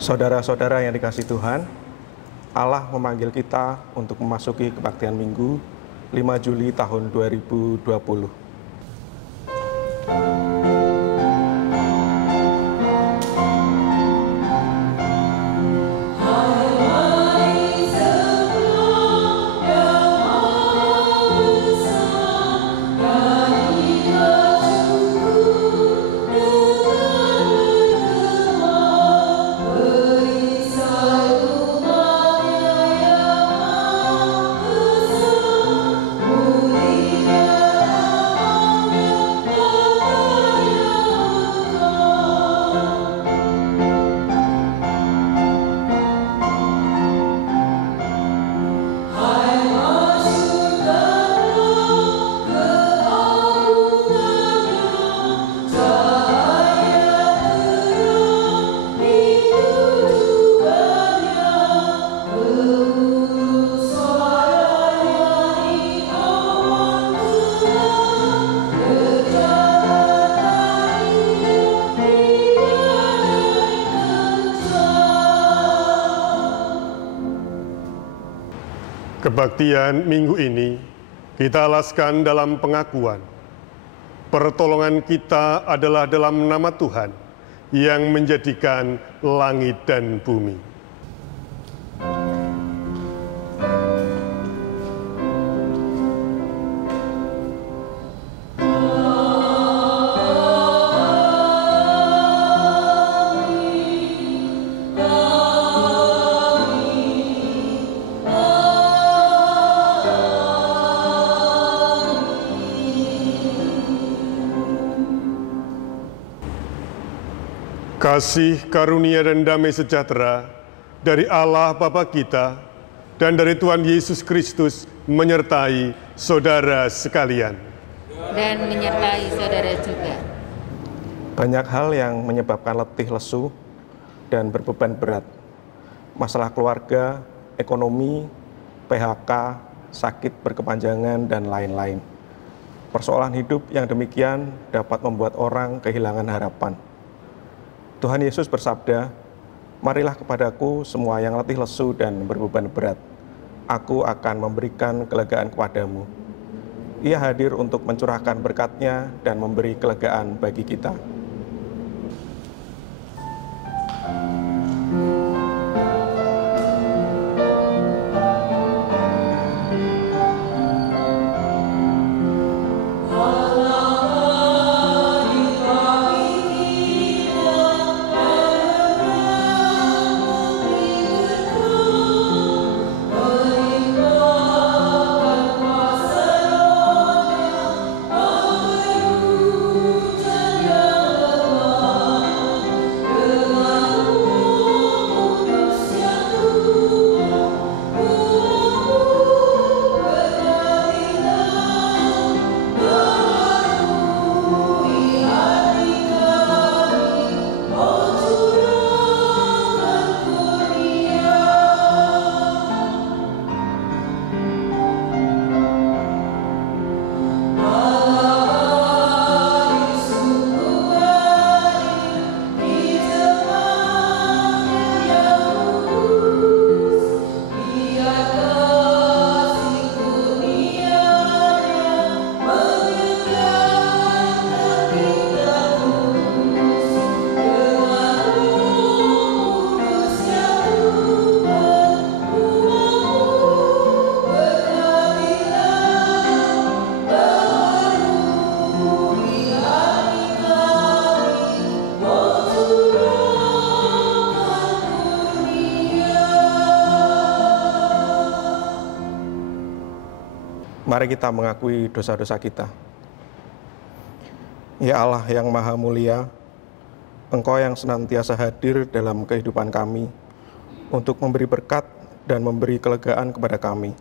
Saudara-saudara yang dikasihi Tuhan, Allah memanggil kita untuk memasuki kebaktian Minggu 5 Juli tahun 2020. Kebaktian minggu ini kita alaskan dalam pengakuan. Pertolongan kita adalah dalam nama Tuhan yang menjadikan langit dan bumi. Kasih, karunia, dan damai sejahtera dari Allah Bapa kita dan dari Tuhan Yesus Kristus menyertai saudara sekalian. Dan menyertai saudara juga. Banyak hal yang menyebabkan letih, lesu, dan berbeban berat. Masalah keluarga, ekonomi, PHK, sakit berkepanjangan, dan lain-lain. Persoalan hidup yang demikian dapat membuat orang kehilangan harapan. Tuhan Yesus bersabda, "Marilah kepadaku semua yang letih lesu dan berbeban berat. Aku akan memberikan kelegaan kepadamu." Ia hadir untuk mencurahkan berkat-Nya dan memberi kelegaan bagi kita. Mari kita mengakui dosa-dosa kita. Ya Allah yang Maha Mulia, Engkau yang senantiasa hadir dalam kehidupan kami untuk memberi berkat dan memberi kelegaan kepada kami.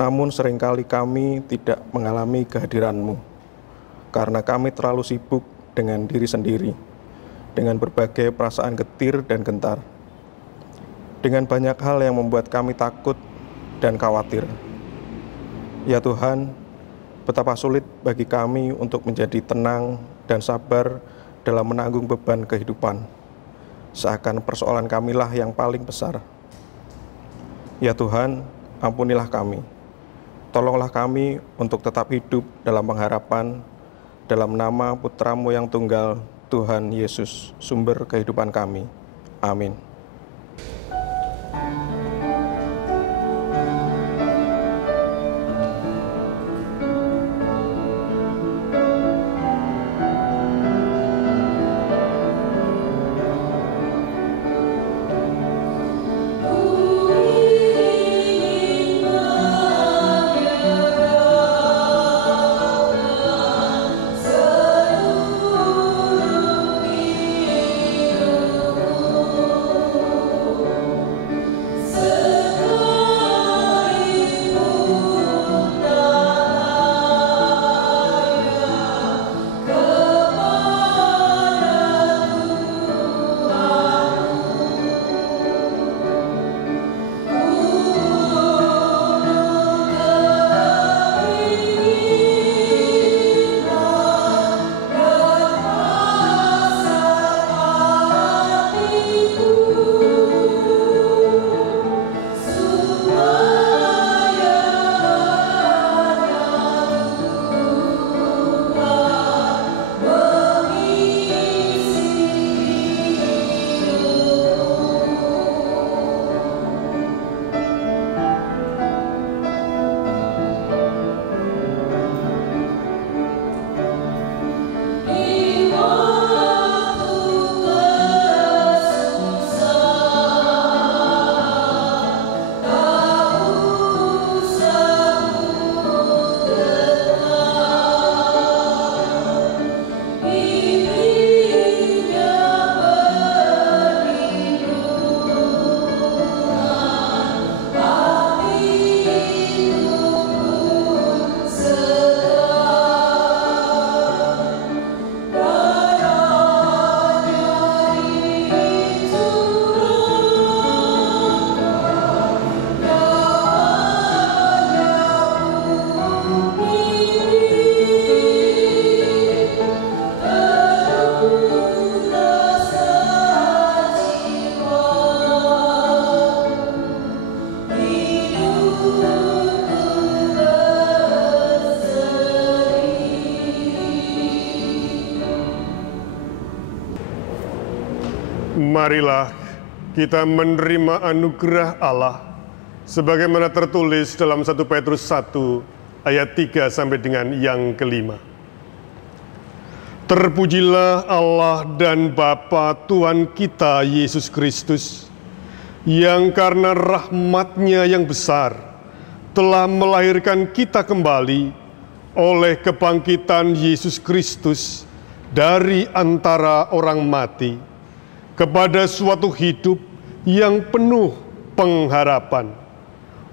Namun seringkali kami tidak mengalami kehadiran-Mu, karena kami terlalu sibuk dengan diri sendiri, dengan berbagai perasaan getir dan gentar, dengan banyak hal yang membuat kami takut dan khawatir. Ya Tuhan, betapa sulit bagi kami untuk menjadi tenang dan sabar dalam menanggung beban kehidupan. seakan persoalan kamilah yang paling besar. Ya Tuhan, ampunilah kami. Tolonglah kami untuk tetap hidup dalam pengharapan, dalam nama Putra-Mu yang tunggal, Tuhan Yesus, sumber kehidupan kami. Amin. Marilah kita menerima anugerah Allah sebagaimana tertulis dalam 1 Petrus 1 ayat 3 sampai dengan yang kelima. Terpujilah Allah dan Bapa Tuhan kita Yesus Kristus, yang karena rahmat-Nya yang besar telah melahirkan kita kembali oleh kebangkitan Yesus Kristus dari antara orang mati kepada suatu hidup yang penuh pengharapan,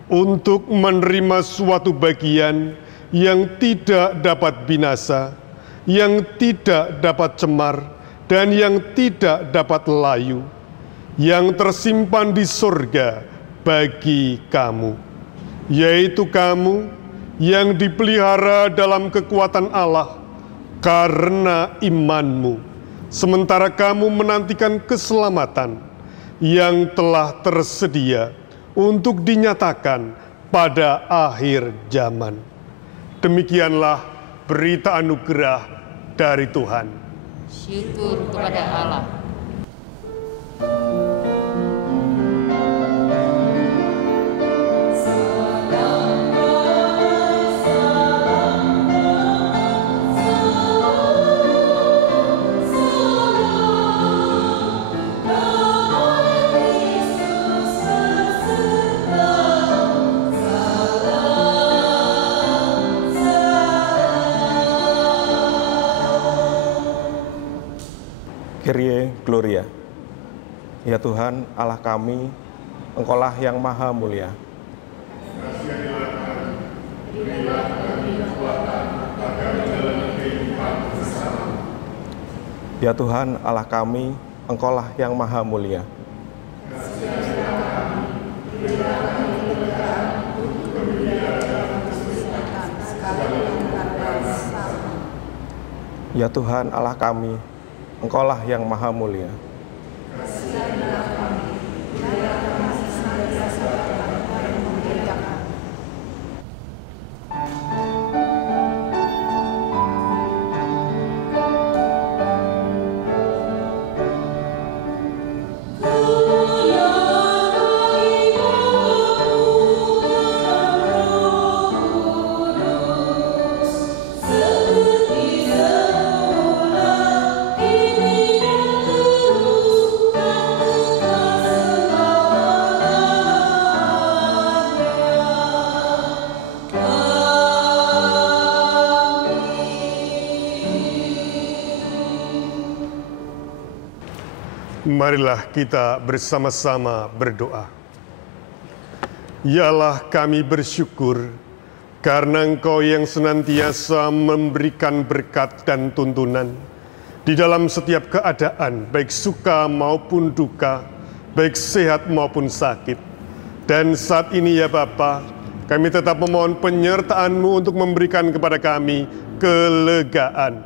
untuk menerima suatu bagian yang tidak dapat binasa, yang tidak dapat cemar, dan yang tidak dapat layu, yang tersimpan di surga bagi kamu, yaitu kamu yang dipelihara dalam kekuatan Allah karena imanmu, sementara kamu menantikan keselamatan yang telah tersedia untuk dinyatakan pada akhir zaman. Demikianlah berita anugerah dari Tuhan. Syukur kepada Allah. Kyrie Gloria. Ya Tuhan Allah kami, Engkaulah yang maha mulia. Ya Tuhan Allah kami, Engkaulah yang maha mulia. Ya Tuhan Allah kami, Engkaulah yang maha mulia. Marilah kita bersama-sama berdoa. Ya Allah, kami bersyukur karena Engkau yang senantiasa memberikan berkat dan tuntunan di dalam setiap keadaan, baik suka maupun duka, baik sehat maupun sakit. Dan saat ini ya Bapa, kami tetap memohon penyertaan-Mu untuk memberikan kepada kami kelegaan.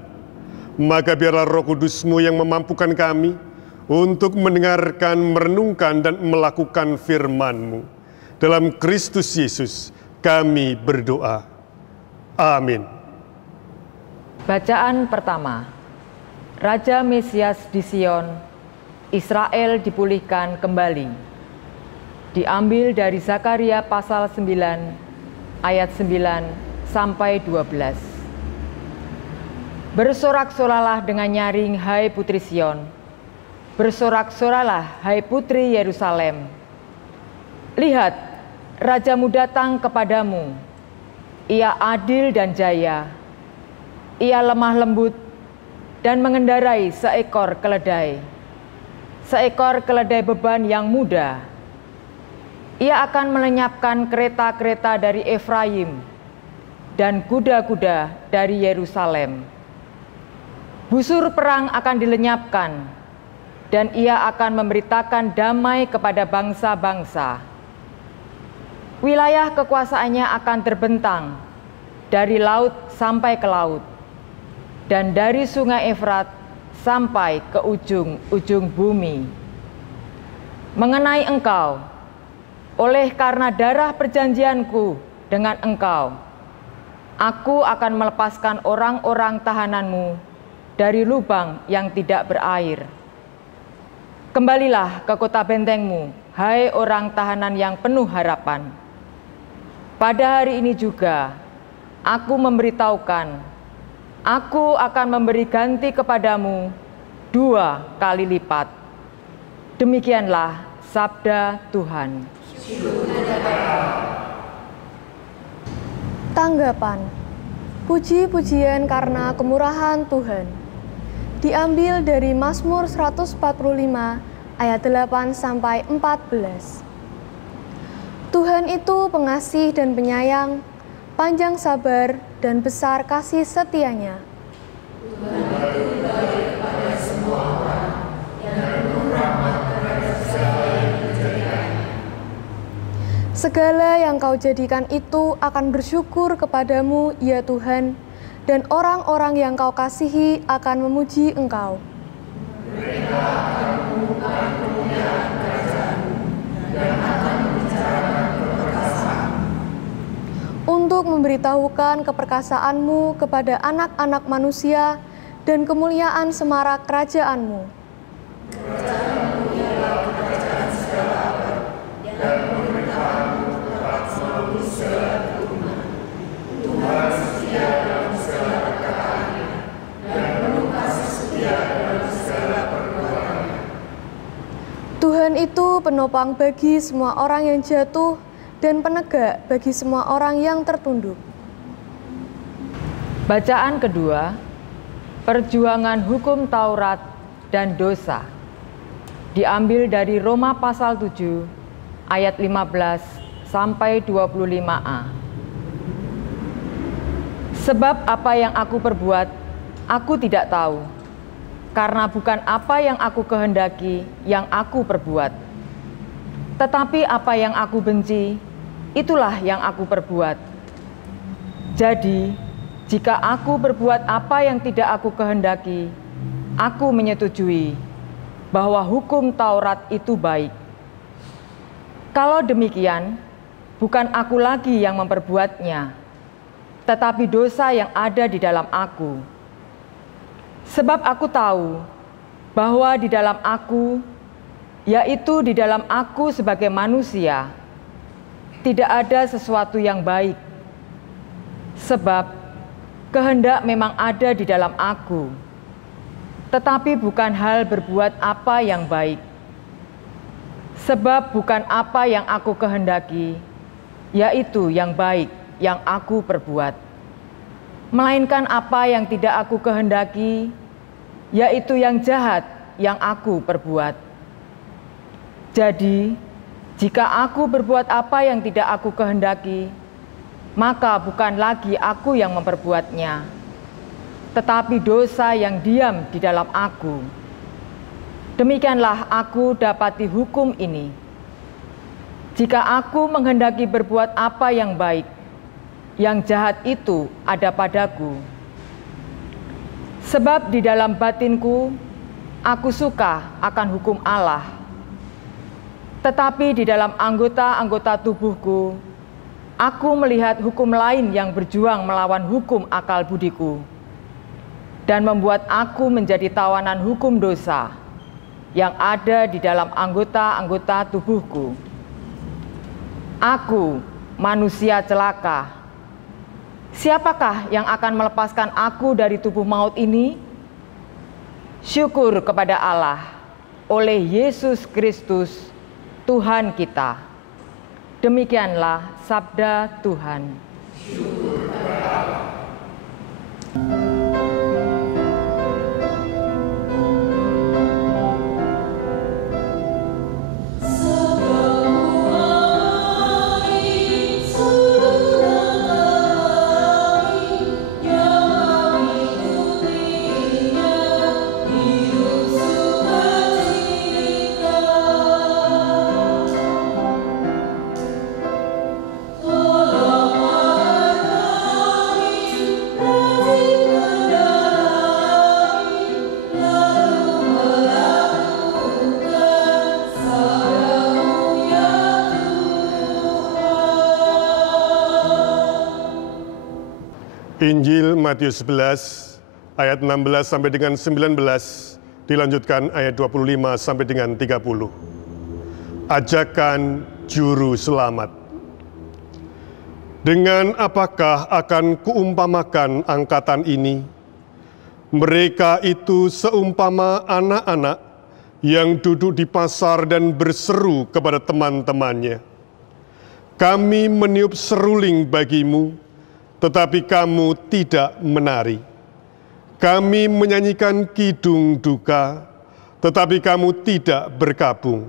Maka biarlah Roh Kudus-Mu yang memampukan kami untuk mendengarkan, merenungkan, dan melakukan firman-Mu. Dalam Kristus Yesus kami berdoa. Amin. Bacaan pertama. Raja Mesias di Sion, Israel dipulihkan kembali. Diambil dari Zakaria pasal 9 ayat 9 sampai 12. Bersorak-soralah dengan nyaring, hai putri Sion. Bersorak-soralah, hai putri Yerusalem. Lihat, rajamu datang kepadamu. Ia adil dan jaya. Ia lemah lembut dan mengendarai seekor keledai. Seekor keledai beban yang muda. Ia akan melenyapkan kereta-kereta dari Efraim dan kuda-kuda dari Yerusalem. Busur perang akan dilenyapkan, dan ia akan memberitakan damai kepada bangsa-bangsa. Wilayah kekuasaannya akan terbentang dari laut sampai ke laut, dan dari sungai Efrat sampai ke ujung-ujung bumi. Mengenai engkau, oleh karena darah perjanjianku dengan engkau, aku akan melepaskan orang-orang tahananmu dari lubang yang tidak berair. Kembalilah ke kota bentengmu, hai orang tahanan yang penuh harapan. Pada hari ini juga, aku memberitahukan, aku akan memberi ganti kepadamu 2 kali lipat. Demikianlah sabda Tuhan. Tanggapan. Puji-pujian karena kemurahan Tuhan. Diambil dari Mazmur 145 ayat 8 sampai 14. Tuhan itu pengasih dan penyayang, panjang sabar dan besar kasih setianya. Tuhan itu baik kepada semua orang dan penuh rahmat kepada segala yang dijadikannya. Segala yang kau jadikan itu akan bersyukur kepadamu, ya Tuhan, dan orang-orang yang kau kasihi akan memuji engkau. Mereka akan mengumumkan kemuliaan kerajaan-Mu dan akan membicarakan keperkasaan. Untuk memberitahukan keperkasaan-Mu kepada anak-anak manusia dan kemuliaan semarak kerajaan-Mu. Kerajaan-Mu ialah kerajaan segala abad, dan pemerintahan-Mu tetap selalu segala keturunan. Tuhan setia dalam segala perkataannya, dan penuh kasih setia dalam segala perbuatannya. Tuhan itu penopang bagi semua orang yang jatuh, dan penegak bagi semua orang yang tertunduk. Bacaan kedua, perjuangan hukum Taurat dan dosa. Diambil dari Roma pasal 7 ayat 15 sampai 25a. Sebab apa yang aku perbuat, aku tidak tahu, karena bukan apa yang aku kehendaki yang aku perbuat. Tetapi apa yang aku benci, itulah yang aku perbuat. Jadi, jika aku berbuat apa yang tidak aku kehendaki, aku menyetujui bahwa hukum Taurat itu baik. Kalau demikian, bukan aku lagi yang memperbuatnya, tetapi dosa yang ada di dalam aku. Sebab aku tahu bahwa di dalam aku, yaitu di dalam aku sebagai manusia, tidak ada sesuatu yang baik. Sebab kehendak memang ada di dalam aku, tetapi bukan hal berbuat apa yang baik. Sebab bukan apa yang aku kehendaki, yaitu yang baik yang aku perbuat, melainkan apa yang tidak aku kehendaki, yaitu yang jahat yang aku perbuat. Jadi, jika aku berbuat apa yang tidak aku kehendaki, maka bukan lagi aku yang memperbuatnya, tetapi dosa yang diam di dalam aku. Demikianlah aku dapat dihukum ini. Jika aku menghendaki berbuat apa yang baik, yang jahat itu ada padaku. Sebab di dalam batinku, aku suka akan hukum Allah. Tetapi di dalam anggota-anggota tubuhku, aku melihat hukum lain yang berjuang melawan hukum akal budiku, dan membuat aku menjadi tawanan hukum dosa yang ada di dalam anggota-anggota tubuhku. Aku, manusia celaka. Siapakah yang akan melepaskan aku dari tubuh maut ini? Syukur kepada Allah oleh Yesus Kristus, Tuhan kita. Demikianlah sabda Tuhan. Syukur kepada Allah. Injil Matius 11 ayat 16 sampai dengan 19 dilanjutkan ayat 25 sampai dengan 30. Ajakan juru selamat. Dengan apakah akan kuumpamakan angkatan ini? Mereka itu seumpama anak-anak yang duduk di pasar dan berseru kepada teman-temannya. Kami meniup seruling bagimu, tetapi kamu tidak menari. Kami menyanyikan kidung duka, tetapi kamu tidak berkabung.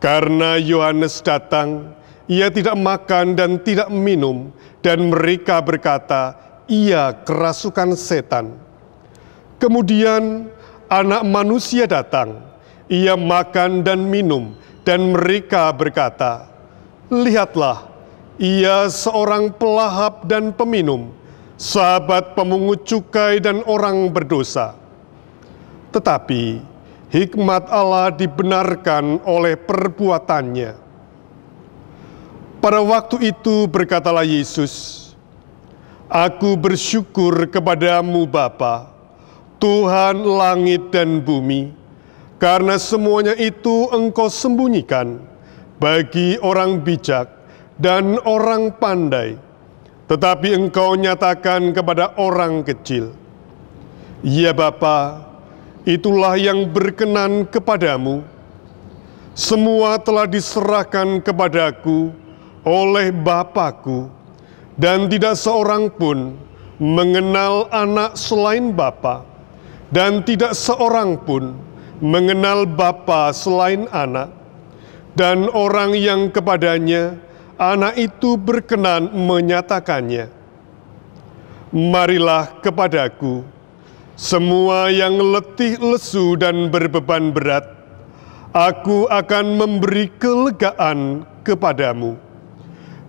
Karena Yohanes datang, ia tidak makan dan tidak minum, dan mereka berkata, ia kerasukan setan. Kemudian Anak Manusia datang, ia makan dan minum, dan mereka berkata, lihatlah, ia seorang pelahap dan peminum, sahabat pemungut cukai dan orang berdosa. Tetapi hikmat Allah dibenarkan oleh perbuatannya. Pada waktu itu berkatalah Yesus, Aku bersyukur kepadamu Bapa, Tuhan langit dan bumi, karena semuanya itu Engkau sembunyikan bagi orang bijak dan orang pandai, tetapi Engkau nyatakan kepada orang kecil. Ya Bapa, itulah yang berkenan kepadamu. Semua telah diserahkan kepadaku oleh Bapa-Ku, dan tidak seorang pun mengenal anak selain Bapa, dan tidak seorang pun mengenal Bapa selain anak, dan orang yang kepadanya anak itu berkenan menyatakannya. Marilah kepadaku, semua yang letih lesu dan berbeban berat, aku akan memberi kelegaan kepadamu.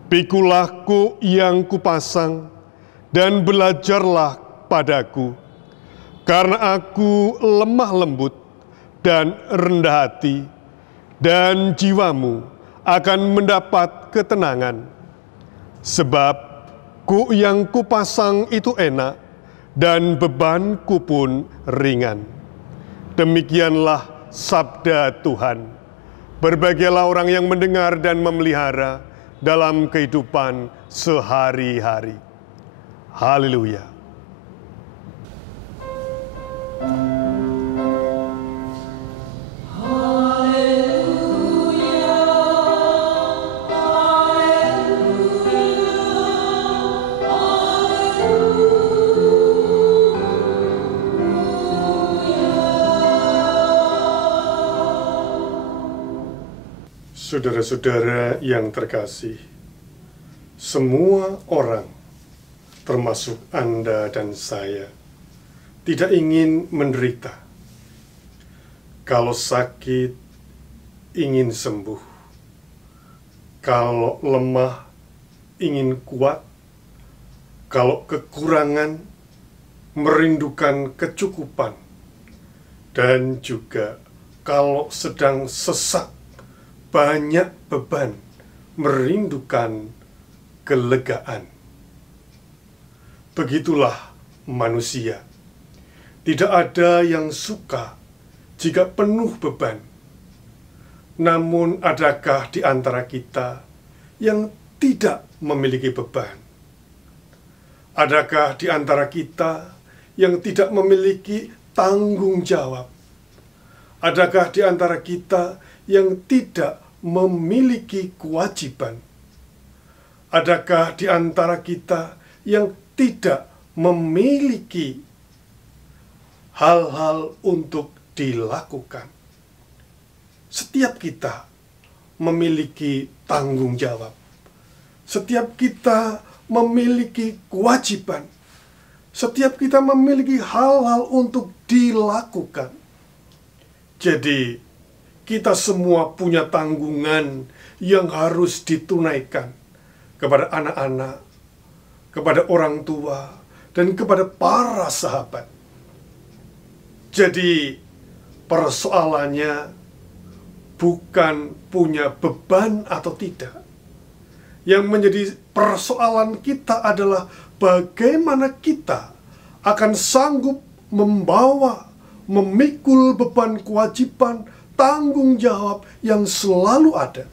Pikulah kuk yang kupasang, dan belajarlah padaku, karena aku lemah lembut dan rendah hati, dan jiwamu akan mendapat ketenangan. Sebab kuk yang kupasang itu enak, dan bebanku pun ringan. Demikianlah sabda Tuhan. Berbahagialah orang yang mendengar dan memelihara dalam kehidupan sehari-hari. Haleluya. Saudara-saudara yang terkasih, semua orang, termasuk Anda dan saya, tidak ingin menderita. Kalau sakit, ingin sembuh. Kalau lemah, ingin kuat. Kalau kekurangan, merindukan kecukupan. Dan juga kalau sedang sesak, banyak beban, merindukan kelegaan. Begitulah manusia. Tidak ada yang suka jika penuh beban. Namun adakah di antara kita yang tidak memiliki beban? Adakah di antara kita yang tidak memiliki tanggung jawab? Adakah di antara kita yang tidak memiliki kewajiban? Adakah di antara kita yang tidak memiliki hal-hal untuk dilakukan? Setiap kita memiliki tanggung jawab. Setiap kita memiliki kewajiban. Setiap kita memiliki hal-hal untuk dilakukan. Jadi, kita semua punya tanggungan yang harus ditunaikan kepada anak-anak, kepada orang tua, dan kepada para sahabat. Jadi, persoalannya bukan punya beban atau tidak. Yang menjadi persoalan kita adalah bagaimana kita akan sanggup membawa, memikul beban kewajiban, tanggung jawab yang selalu ada.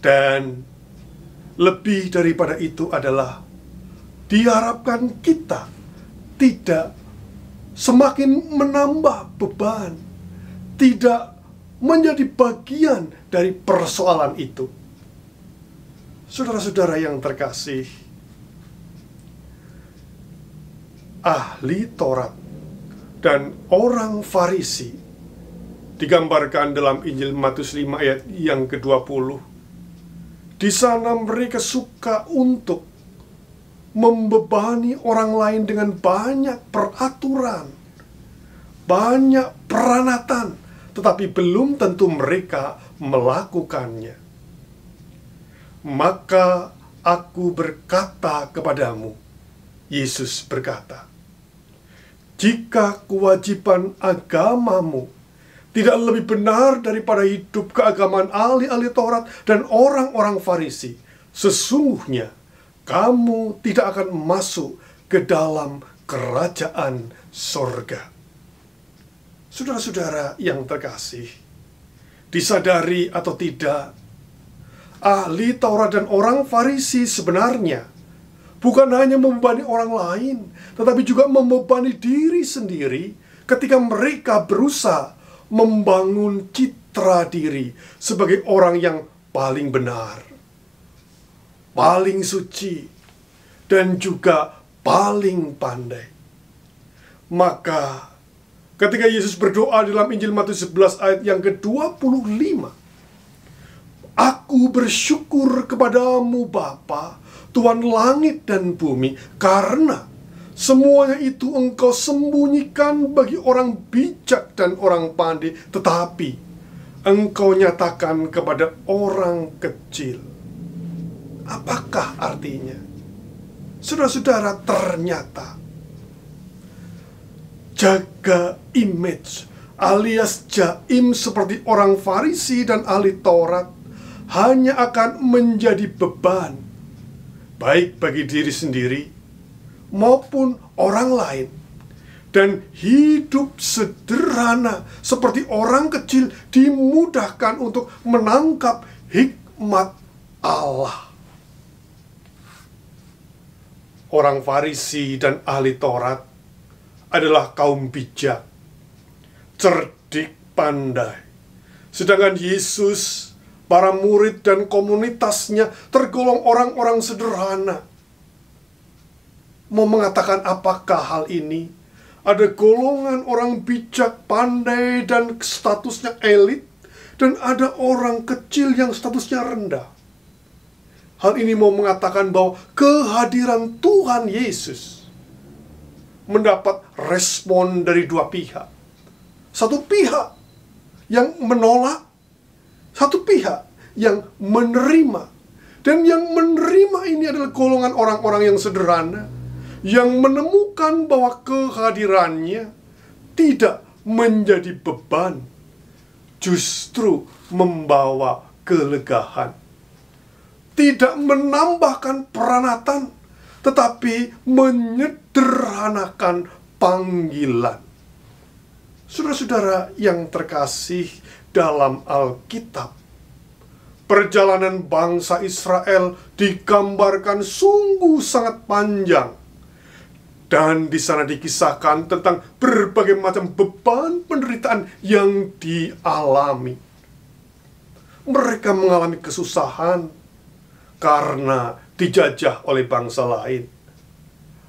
Dan lebih daripada itu adalah diharapkan kita tidak semakin menambah beban, tidak menjadi bagian dari persoalan itu. Saudara-saudara yang terkasih, ahli Taurat dan orang Farisi digambarkan dalam Injil Matius 5 ayat yang ke-20. Di sana mereka suka untuk membebani orang lain dengan banyak peraturan, banyak peranatan, tetapi belum tentu mereka melakukannya. Maka aku berkata kepadamu, Yesus berkata, jika kewajiban agamamu tidak lebih benar daripada hidup keagamaan ahli-ahli Taurat dan orang-orang Farisi, sesungguhnya kamu tidak akan masuk ke dalam kerajaan sorga. Saudara-saudara yang terkasih, disadari atau tidak, ahli Taurat dan orang Farisi sebenarnya bukan hanya membebani orang lain, tetapi juga membebani diri sendiri ketika mereka berusaha membangun citra diri sebagai orang yang paling benar, paling suci, dan juga paling pandai. Maka ketika Yesus berdoa dalam Injil Matius 11 ayat yang ke-25, aku bersyukur kepadamu Bapa, Tuhan langit dan bumi, karena semuanya itu engkau sembunyikan bagi orang bijak dan orang pandai, tetapi engkau nyatakan kepada orang kecil. Apakah artinya? Saudara-saudara, ternyata jaga image alias jaim seperti orang Farisi dan ahli Taurat hanya akan menjadi beban, baik bagi diri sendiri maupun orang lain. Dan hidup sederhana seperti orang kecil dimudahkan untuk menangkap hikmat Allah. Orang Farisi dan ahli Taurat adalah kaum bijak, cerdik, pandai. Sedangkan Yesus, para murid dan komunitasnya tergolong orang-orang sederhana. Mau mengatakan apakah hal ini? Ada golongan orang bijak, pandai, dan statusnya elit, dan ada orang kecil yang statusnya rendah. Hal ini mau mengatakan bahwa kehadiran Tuhan Yesus mendapat respon dari dua pihak. Satu pihak yang menolak, satu pihak yang menerima. Dan yang menerima ini adalah golongan orang-orang yang sederhana, yang menemukan bahwa kehadirannya tidak menjadi beban, justru membawa kelegaan. Tidak menambahkan peranatan, tetapi menyederhanakan panggilan. Saudara-saudara yang terkasih dalam Alkitab, perjalanan bangsa Israel digambarkan sungguh sangat panjang. Dan di sana dikisahkan tentang berbagai macam beban penderitaan yang dialami. Mereka mengalami kesusahan karena dijajah oleh bangsa lain.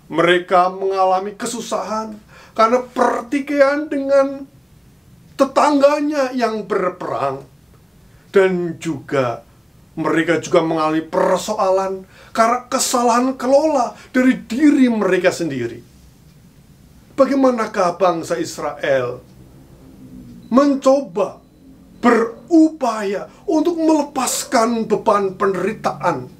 Mereka mengalami kesusahan karena pertikaian dengan tetangganya yang berperang. Dan juga mereka juga mengalami persoalan karena kesalahan kelola dari diri mereka sendiri. Bagaimanakah bangsa Israel mencoba berupaya untuk melepaskan beban penderitaan?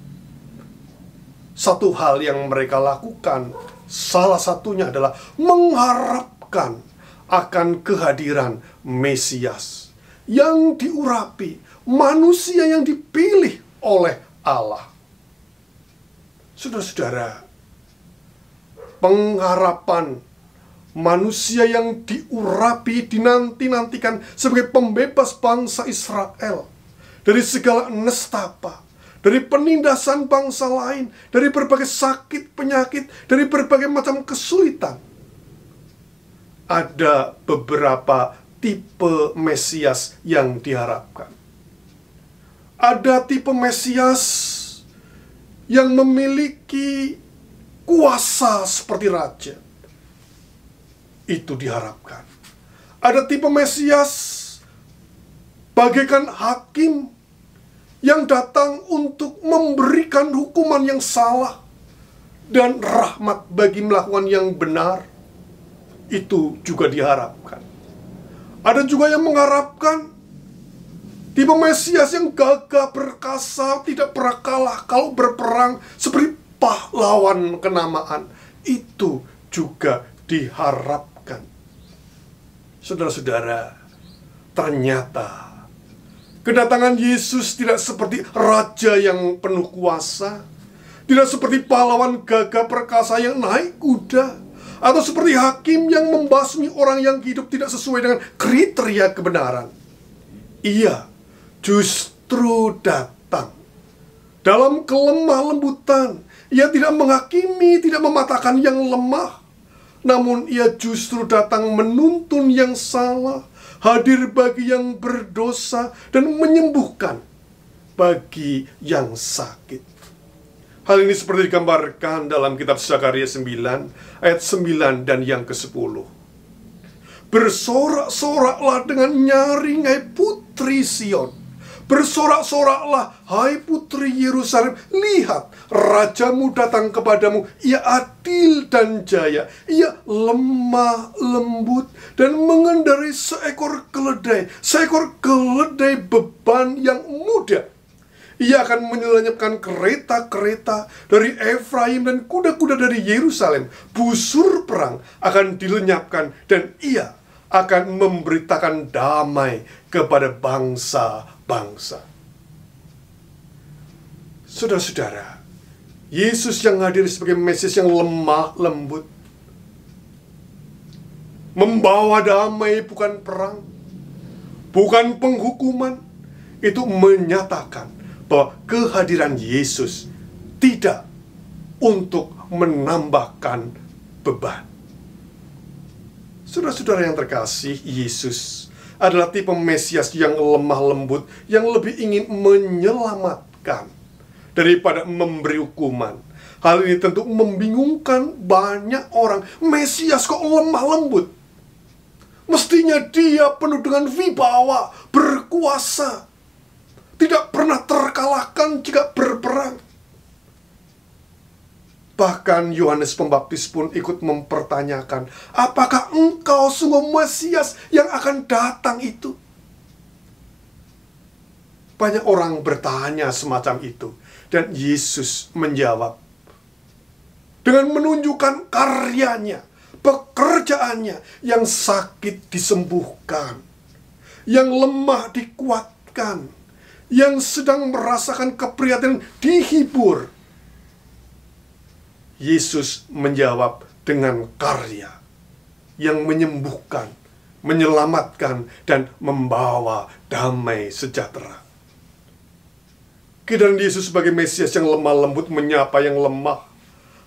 Satu hal yang mereka lakukan, salah satunya adalah mengharapkan akan kehadiran Mesias yang diurapi, manusia yang dipilih oleh Allah. Saudara-saudara, pengharapan manusia yang diurapi, dinanti-nantikan sebagai pembebas bangsa Israel dari segala nestapa, dari penindasan bangsa lain, dari berbagai sakit, penyakit, dari berbagai macam kesulitan. Ada beberapa tipe Mesias yang diharapkan. Ada tipe Mesias yang memiliki kuasa seperti raja. Itu diharapkan. Ada tipe Mesias bagaikan hakim yang datang untuk memberikan hukuman yang salah dan rahmat bagi melakukan yang benar. Itu juga diharapkan. Ada juga yang mengharapkan tipe Mesias yang gagah perkasa, tidak pernah kalah kalau berperang, seperti pahlawan kenamaan. Itu juga diharapkan. Saudara-saudara, ternyata kedatangan Yesus tidak seperti raja yang penuh kuasa, tidak seperti pahlawan gagah perkasa yang naik kuda, atau seperti hakim yang membasmi orang yang hidup tidak sesuai dengan kriteria kebenaran. Ia justru datang dalam kelemah lembutan. Ia tidak menghakimi, tidak mematahkan yang lemah, namun ia justru datang menuntun yang salah, hadir bagi yang berdosa, dan menyembuhkan bagi yang sakit. Hal ini seperti digambarkan dalam kitab Zakaria 9 ayat 9 dan yang ke-10. Bersorak-soraklah dengan nyaring, hai putri Sion. Bersorak-soraklah, hai putri Yerusalem. Lihat, rajamu datang kepadamu. Ia adil dan jaya. Ia lemah lembut dan mengendarai seekor keledai beban yang mudah. Ia akan menyelenyapkan kereta-kereta dari Efraim dan kuda-kuda dari Yerusalem. Busur perang akan dilenyapkan dan ia akan memberitakan damai kepada bangsa-bangsa. Saudara-saudara, Yesus yang hadir sebagai Mesias yang lemah lembut, membawa damai bukan perang, bukan penghukuman, itu menyatakan bahwa kehadiran Yesus tidak untuk menambahkan beban. Saudara-saudara yang terkasih, Yesus adalah tipe Mesias yang lemah lembut, yang lebih ingin menyelamatkan daripada memberi hukuman. Hal ini tentu membingungkan banyak orang. Mesias kok lemah lembut? Mestinya dia penuh dengan wibawa, berkuasa, tidak pernah terkalahkan jika berperang. Bahkan Yohanes Pembaptis pun ikut mempertanyakan, apakah engkau sungguh Mesias yang akan datang itu? Banyak orang bertanya semacam itu, dan Yesus menjawab dengan menunjukkan karyanya, pekerjaannya, yang sakit disembuhkan, yang lemah dikuatkan, yang sedang merasakan keprihatinan dihibur. Yesus menjawab dengan karya yang menyembuhkan, menyelamatkan, dan membawa damai sejahtera. Kedatangan Yesus sebagai Mesias yang lemah lembut menyapa yang lemah,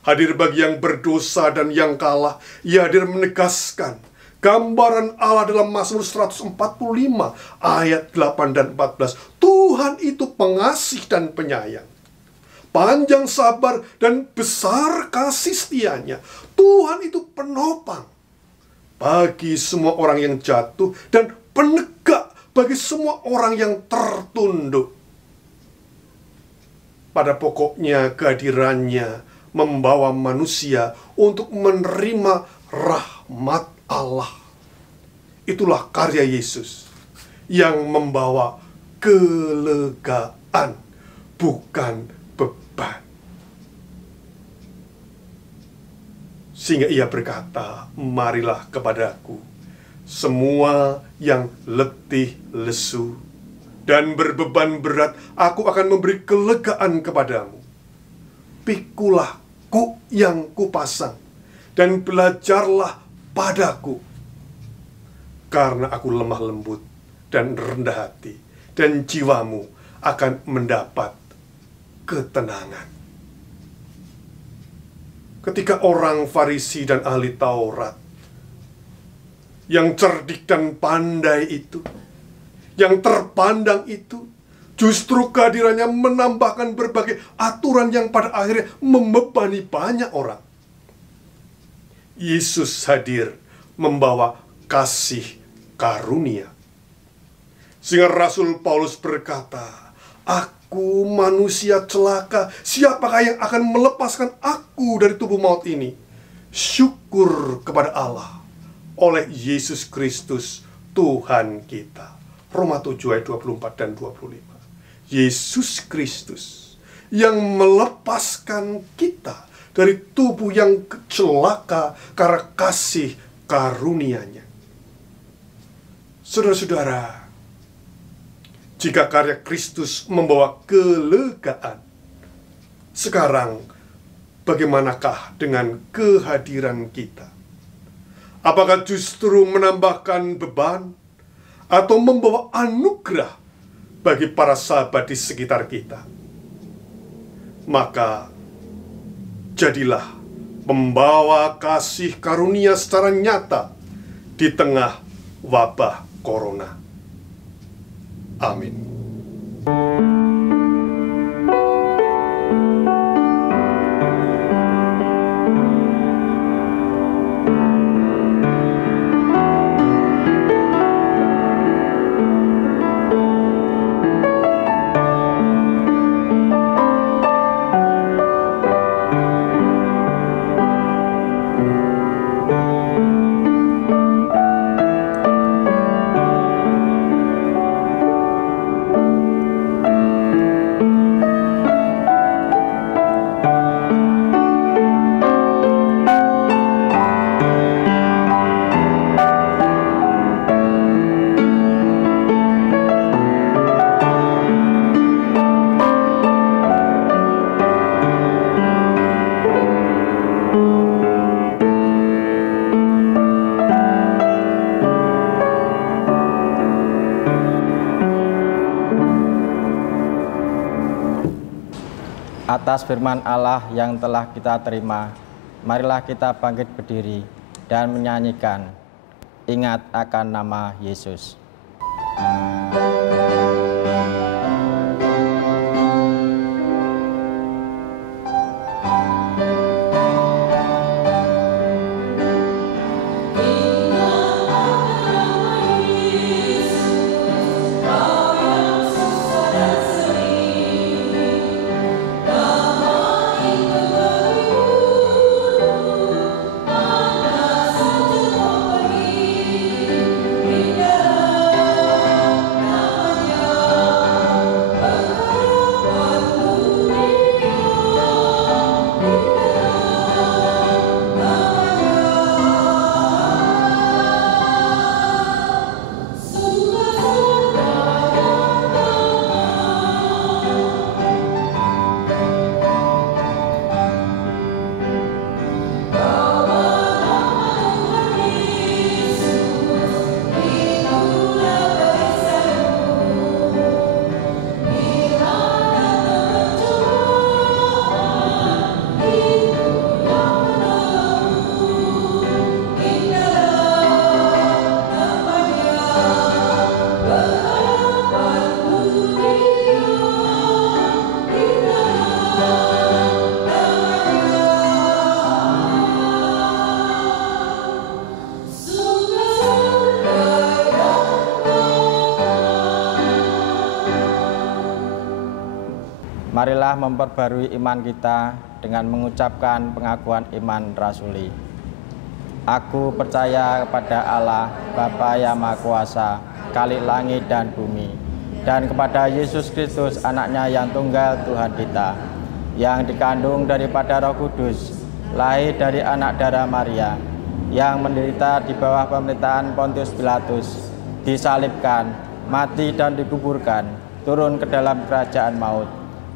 hadir bagi yang berdosa dan yang kalah. Ia hadir menegaskan gambaran Allah dalam Mazmur 145 ayat 8 dan 14. Tuhan itu pengasih dan penyayang, panjang sabar dan besar kasih setianya. Tuhan itu penopang bagi semua orang yang jatuh dan penegak bagi semua orang yang tertunduk. Pada pokoknya kehadirannya membawa manusia untuk menerima rahmat Allah. Itulah karya Yesus yang membawa kelegaan, bukan beban. Sehingga ia berkata, marilah kepadaku semua yang letih lesu dan berbeban berat, aku akan memberi kelegaan kepadamu. Pikulah kuk yang kupasang, dan belajarlah padaku, karena aku lemah lembut dan rendah hati, dan jiwamu akan mendapat ketenangan. Ketika orang Farisi dan ahli Taurat yang cerdik dan pandai itu, yang terpandang itu, justru kehadirannya menambahkan berbagai aturan yang pada akhirnya membebani banyak orang. Yesus hadir membawa kasih karunia. Sehingga Rasul Paulus berkata, aku manusia celaka, siapakah yang akan melepaskan aku dari tubuh maut ini? Syukur kepada Allah oleh Yesus Kristus Tuhan kita. Roma 7 ayat 24 dan 25. Yesus Kristus yang melepaskan kita dari tubuh yang celaka karena kasih karunia-Nya. Saudara-saudara, jika karya Kristus membawa kelegaan, sekarang bagaimanakah dengan kehadiran kita? Apakah justru menambahkan beban atau membawa anugerah bagi para sahabat di sekitar kita? Maka jadilah pembawa kasih karunia secara nyata di tengah wabah corona. Amin. Atas firman Allah yang telah kita terima, marilah kita bangkit berdiri dan menyanyikan, ingat akan nama Yesus. Marilah memperbarui iman kita dengan mengucapkan pengakuan iman rasuli. Aku percaya kepada Allah, Bapa yang Maha Kuasa, Khalik langit dan bumi, dan kepada Yesus Kristus, anaknya yang tunggal Tuhan kita, yang dikandung daripada Roh Kudus, lahir dari anak darah Maria, yang menderita di bawah pemerintahan Pontius Pilatus, disalibkan, mati dan dikuburkan, turun ke dalam kerajaan maut.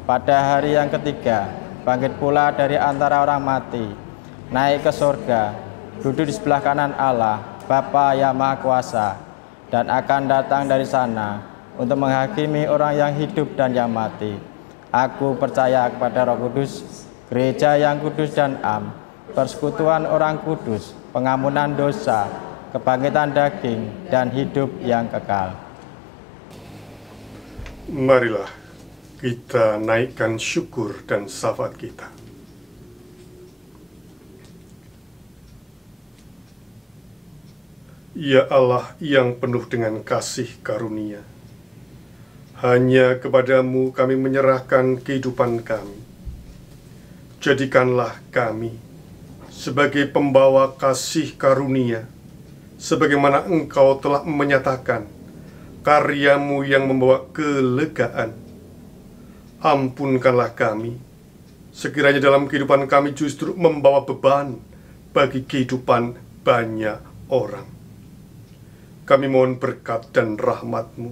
Pada hari yang ketiga, bangkit pula dari antara orang mati, naik ke surga, duduk di sebelah kanan Allah, Bapa yang Maha Kuasa, dan akan datang dari sana untuk menghakimi orang yang hidup dan yang mati. Aku percaya kepada Roh Kudus, gereja yang kudus dan am, persekutuan orang kudus, pengampunan dosa, kebangkitan daging, dan hidup yang kekal. Marilah kita naikkan syukur dan syafaat kita. Ya Allah yang penuh dengan kasih karunia, hanya kepadamu kami menyerahkan kehidupan kami. Jadikanlah kami sebagai pembawa kasih karunia, sebagaimana Engkau telah menyatakan karyamu yang membawa kelegaan. Ampunkanlah kami, sekiranya dalam kehidupan kami justru membawa beban bagi kehidupan banyak orang. Kami mohon berkat dan rahmat-Mu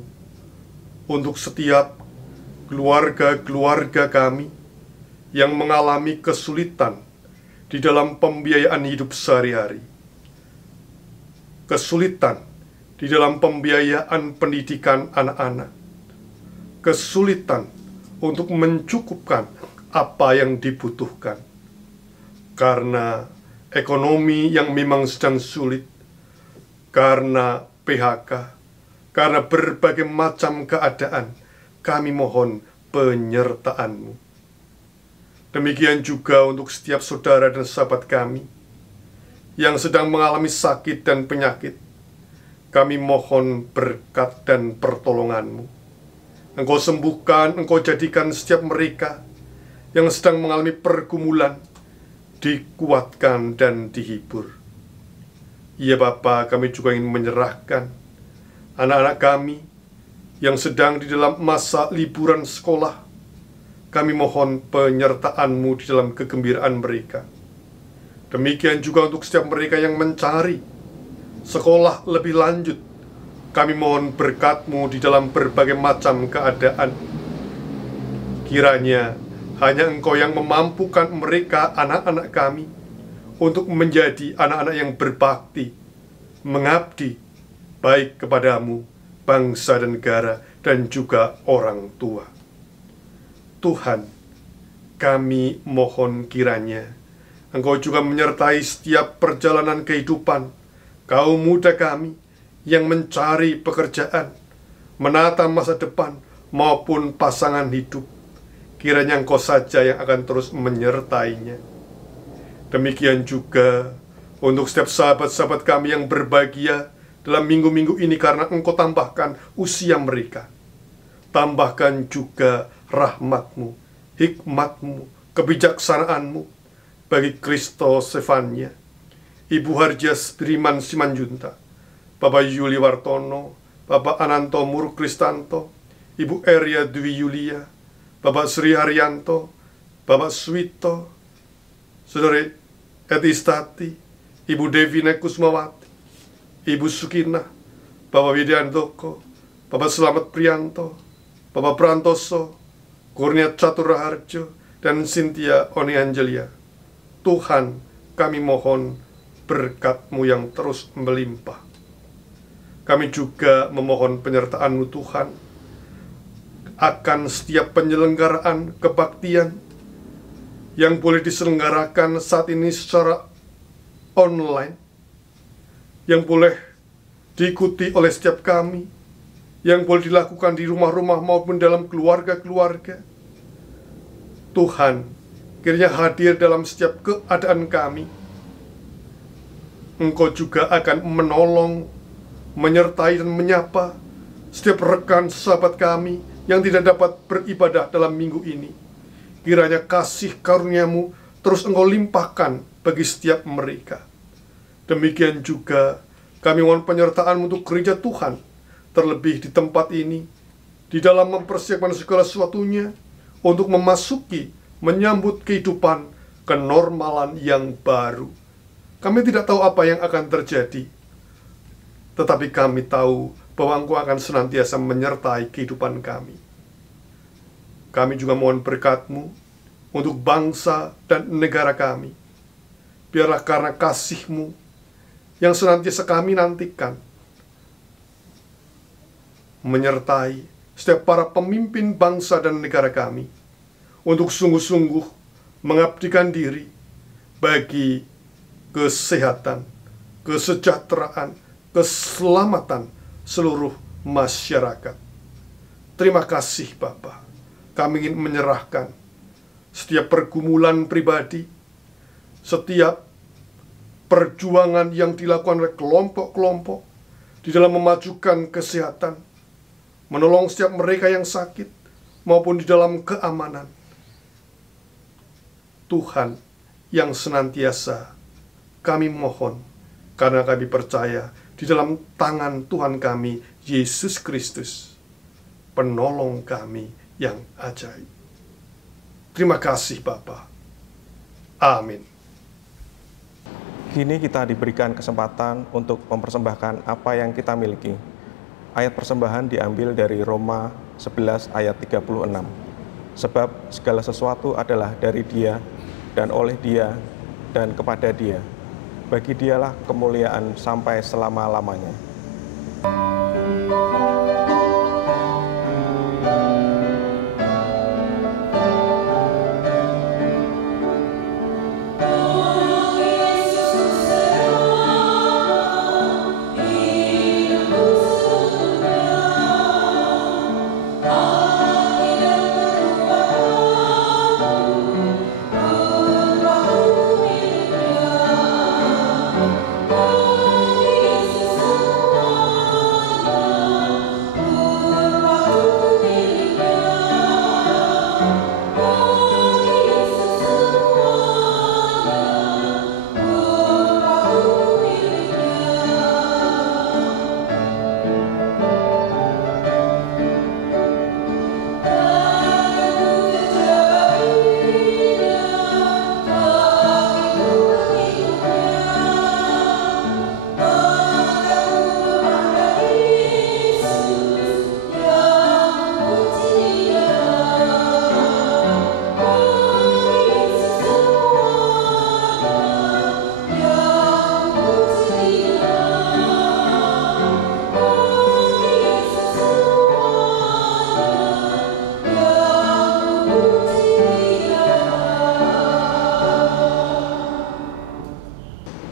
untuk setiap keluarga-keluarga kami yang mengalami kesulitan di dalam pembiayaan hidup sehari-hari, kesulitan di dalam pembiayaan pendidikan anak-anak, kesulitan untuk mencukupkan apa yang dibutuhkan karena ekonomi yang memang sedang sulit, karena PHK, karena berbagai macam keadaan. Kami mohon penyertaan-Mu. Demikian juga untuk setiap saudara dan sahabat kami yang sedang mengalami sakit dan penyakit. Kami mohon berkat dan pertolongan-Mu. Engkau sembuhkan, Engkau jadikan setiap mereka yang sedang mengalami pergumulan dikuatkan dan dihibur. Ya Bapa, kami juga ingin menyerahkan anak-anak kami yang sedang di dalam masa liburan sekolah. Kami mohon penyertaan-Mu di dalam kegembiraan mereka. Demikian juga untuk setiap mereka yang mencari sekolah lebih lanjut. Kami mohon berkat-Mu di dalam berbagai macam keadaan. Kiranya hanya Engkau yang memampukan mereka, anak-anak kami, untuk menjadi anak-anak yang berbakti, mengabdi, baik kepadamu, bangsa dan negara, dan juga orang tua. Tuhan, kami mohon kiranya Engkau juga menyertai setiap perjalanan kehidupan kaum muda kami yang mencari pekerjaan, menata masa depan, maupun pasangan hidup. Kiranya Engkau saja yang akan terus menyertainya. Demikian juga untuk setiap sahabat-sahabat kami yang berbahagia dalam minggu-minggu ini karena Engkau tambahkan usia mereka. Tambahkan juga rahmat-Mu, hikmat-Mu, kebijaksanaan-Mu bagi Kristo Stefania, Ibu Harjas Beriman Simanjunta, Bapak Yuli Wartono, Bapak Ananto Muruk Kristanto, Ibu Eria Dwi Yulia, Bapak Sri Haryanto, Bapak Swito, Saudara Etistati, Ibu Devina Kusmawati, Ibu Sukina, Bapak Widiantoko, Bapak Selamat Prianto, Bapak Prantoso, Kurnia Catur Raharjo, dan Cynthia Oni Angelia. Tuhan, kami mohon berkat-Mu yang terus melimpah. Kami juga memohon penyertaan-Mu Tuhan akan setiap penyelenggaraan kebaktian yang boleh diselenggarakan saat ini secara online, yang boleh diikuti oleh setiap kami, yang boleh dilakukan di rumah-rumah maupun dalam keluarga-keluarga. Tuhan, kiranya hadir dalam setiap keadaan kami. Engkau juga akan menolong, menyertai dan menyapa setiap rekan sahabat kami yang tidak dapat beribadah dalam minggu ini. kiranya kasih karunia-Mu terus Engkau limpahkan bagi setiap mereka. Demikian juga kami mohon penyertaan untuk gereja Tuhan, terlebih di tempat ini, di dalam mempersiapkan segala sesuatunya untuk menyambut kehidupan kenormalan yang baru. Kami tidak tahu apa yang akan terjadi, tetapi kami tahu bahwa Engkau akan senantiasa menyertai kehidupan kami. Kami juga mohon berkat-Mu untuk bangsa dan negara kami. Biarlah karena kasih-Mu yang senantiasa kami nantikan, menyertai setiap para pemimpin bangsa dan negara kami untuk sungguh-sungguh mengabdikan diri bagi kesehatan, kesejahteraan, keselamatan seluruh masyarakat. Terima kasih Bapa. Kami ingin menyerahkan setiap pergumulan pribadi, setiap perjuangan yang dilakukan oleh kelompok-kelompok di dalam memajukan kesehatan, menolong setiap mereka yang sakit, maupun di dalam keamanan. Tuhan yang senantiasa kami mohon, karena kami percaya di dalam tangan Tuhan kami, Yesus Kristus, penolong kami yang ajaib. Terima kasih Bapa. Amin. Kini kita diberikan kesempatan untuk mempersembahkan apa yang kita miliki. Ayat persembahan diambil dari Roma 11 ayat 36. Sebab segala sesuatu adalah dari Dia, dan oleh Dia, dan kepada Dia. Bagi Dialah kemuliaan sampai selama-lamanya.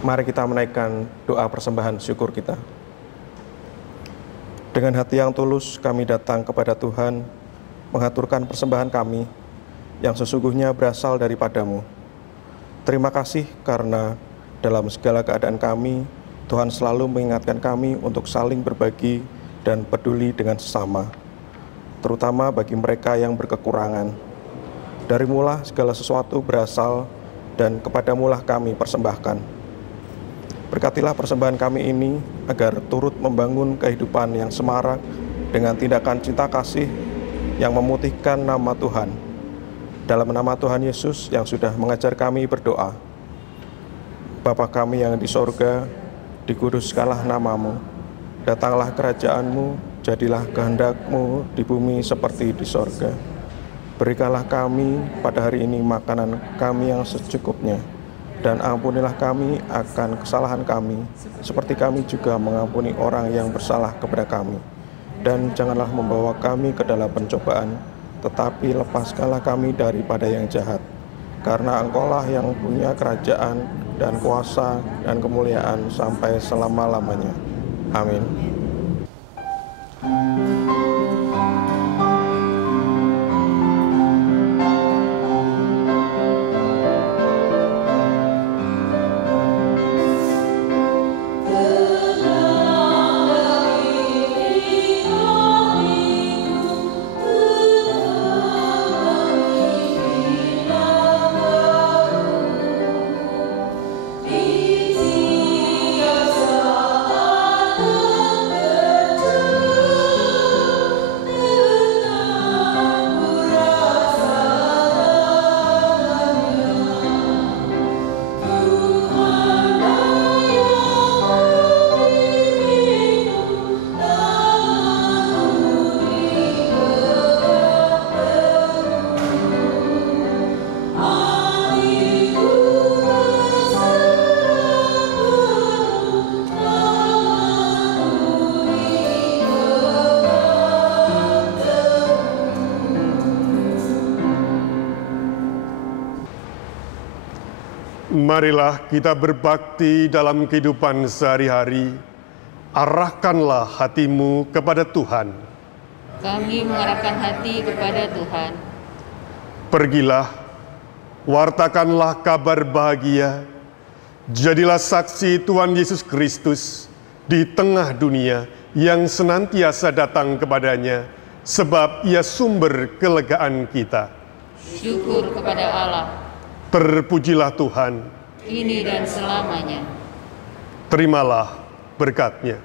Mari kita menaikkan doa persembahan syukur kita. Dengan hati yang tulus kami datang kepada Tuhan, mengaturkan persembahan kami yang sesungguhnya berasal daripada-Mu. Terima kasih karena dalam segala keadaan kami, Tuhan selalu mengingatkan kami untuk saling berbagi dan peduli dengan sesama, terutama bagi mereka yang berkekurangan. Dari-Mu-lah segala sesuatu berasal, dan kepada-Mu-lah kami persembahkan. Berkatilah persembahan kami ini agar turut membangun kehidupan yang semarak dengan tindakan cinta kasih yang memutihkan nama Tuhan. Dalam nama Tuhan Yesus yang sudah mengajar kami berdoa. Bapa kami yang di sorga, dikuduskanlah nama-Mu. Datanglah kerajaan-Mu, jadilah kehendak-Mu di bumi seperti di sorga. Berikanlah kami pada hari ini makanan kami yang secukupnya. Dan ampunilah kami akan kesalahan kami, seperti kami juga mengampuni orang yang bersalah kepada kami. Dan janganlah membawa kami ke dalam pencobaan, tetapi lepaskanlah kami daripada yang jahat. Karena Engkau-lah yang punya kerajaan dan kuasa dan kemuliaan sampai selama-lamanya. Amin. Marilah kita berbakti dalam kehidupan sehari-hari. Arahkanlah hatimu kepada Tuhan. Kami mengarahkan hati kepada Tuhan. Pergilah, wartakanlah kabar bahagia. Jadilah saksi Tuhan Yesus Kristus di tengah dunia yang senantiasa datang kepadanya, sebab Ia sumber kelegaan kita. Syukur kepada Allah. Terpujilah Tuhan. Kini dan selamanya. Terimalah berkat-Nya.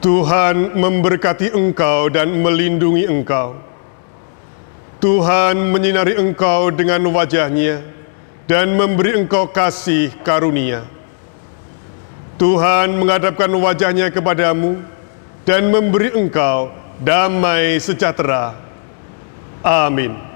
Tuhan memberkati engkau dan melindungi engkau. Tuhan menyinari engkau dengan wajah-Nya dan memberi engkau kasih karunia. Tuhan menghadapkan wajah-Nya kepadamu dan memberi engkau damai sejahtera. Amin.